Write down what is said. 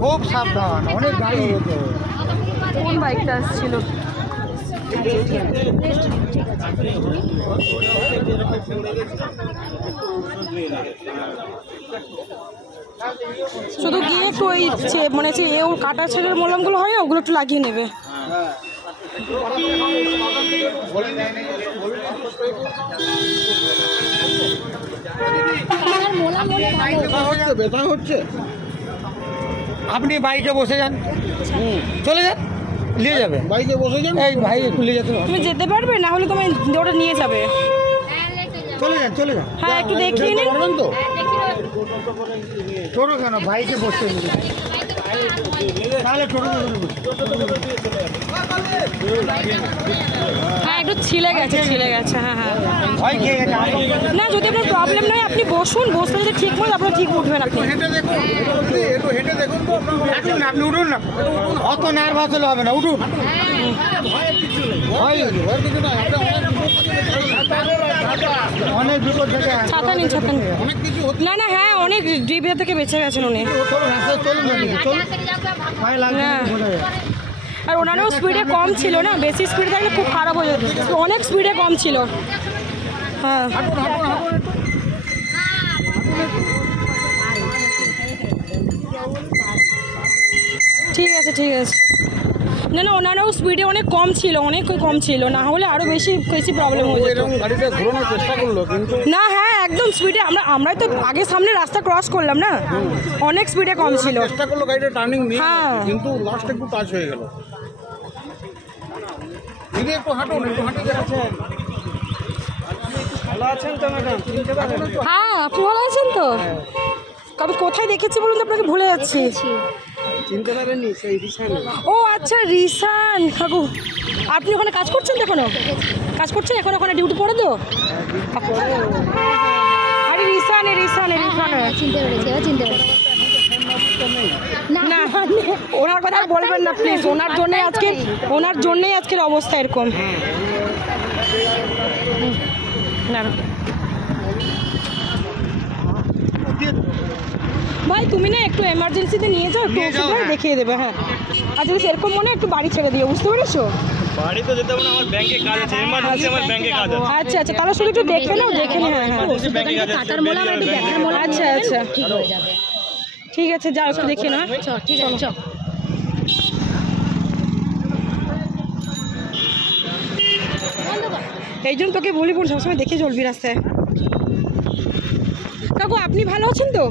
খুব সাবধান অনেক গাড়ি কোন বাইকটা আসছিল? শুধু গিয়ে একটু ওই মানে যে এ ওর কাটা ছেলের মলমগুলো হয় না ওগুলো একটু লাগিয়ে নেবে। ব্যথা হচ্ছে। আপনি বাইকে বসে যান। চলে যান নিয়ে যাবে। বাইকে বসে যান এই ভাই একটু নিয়ে যেতে হবে। তুমি যেতে পারবে? না হলে তুমি ওটা নিয়ে যাবে। চলে যান চলে যান। হ্যাঁ একটু দেখিয়ে নিন। বলুন তো? টোটো কেন? বাইকে বসে। তাহলে টোটো হ্যাঁ একটু ছিলে গেছে ছিলে গেছে হ্যাঁ হ্যাঁ। না যদি আপনার প্রবলেম নয় আপনি বসুন বসলে যদি ঠিক হয় তারপরে ঠিক উঠবেন আপনি আপনি উঠুন না। অত নার্ভাস হলে হবে না উঠুন। অনেক- বিপদ থেকে ছাতা নিন ছাতা নিন। না না হ্যাঁ অনেক ডিবিয়া থেকে বেঁচে গেছেন উনি। চলুন চলুন। আর ওনারও স্পিডে কম ছিল না, বেশি স্পিড থাকলে খুব খারাপ হয়ে যেত। অনেক স্পিডে কম ছিল। হ্যাঁ। ঠিক আছে ঠিক আছে। না না ওনারাও স্পিডে অনেক কম ছিল অনেক কম ছিল। না হলে আরও বেশি বেশি প্রবলেম হয়ে যেত। গাড়িটা ঘোরানোর চেষ্টা করল কিন্তু না হ্যাঁ একদম স্পিডে আমরা আমরাই তো আগে সামনে রাস্তা ক্রস করলাম না? অনেক স্পিডে কম ছিল। চেষ্টা করল গাড়িটা টার্নিং নিয়ে হ্যাঁ। কিন্তু লাস্ট একটু টাচ হয়ে গেল। দিদি একটু হাঁটুন একটু হাঁটে যাচ্ছে ভালো আছেন তো ম্যাডাম? চিনতে পারেন হ্যাঁ আপনি ভালো আছেন তো? আমি কোথায় দেখেছি বলুন তো আপনাকে ভুলে যাচ্ছি। চিনতে পারেননি সেই রিসানে। ও আচ্ছা রিসান। কাকু আপনি ওখানে কাজ করছেন তো এখনও? কাজ করছেন? এখন ওখানে ডিউটি পড়ে তো? আরে রিসান এ রিসান এ রিসান। চিনতে পেরেছি চিনতে পেরেছি। না ওনার কথা আর বলবেন না প্লিজ ওনার জন্য আজকে ওনার জন্যই আজকের অবস্থা এরকম। না না। ভাই তুমি না একটু এমার্জেন্সিতে নিয়ে যাও একটু ওষুধ হ্যাঁ। দেখিয়ে দেবে হ্যাঁ। আর যদি সেরকম মনে হয় একটু বাড়ি ছেড়ে দিও বুঝতে পেরেছ? বাড়ি তো যেতে হবে আমার ব্যাংকে কাজ আছে এমার্জেন্সি আমার ব্যাংকে কাজ আছে। আচ্ছা আচ্ছা তাহলে শুধু একটু দেখে নাও দেখে নি হ্যাঁ হ্যাঁ। ব্যাংকে কাজ আছে মোলা একটু ব্যাটার মোলা আচ্ছা, আচ্ছা। ঠিক হয়ে যাবে। ঠিক আছে যাও একটু দেখে না চ ঠিক আছে চ এই জন্য তোকে বলি বোন সবসময় দেখে চলবি রাস্তায়। কাকু আপনি ভালো আছেন তো?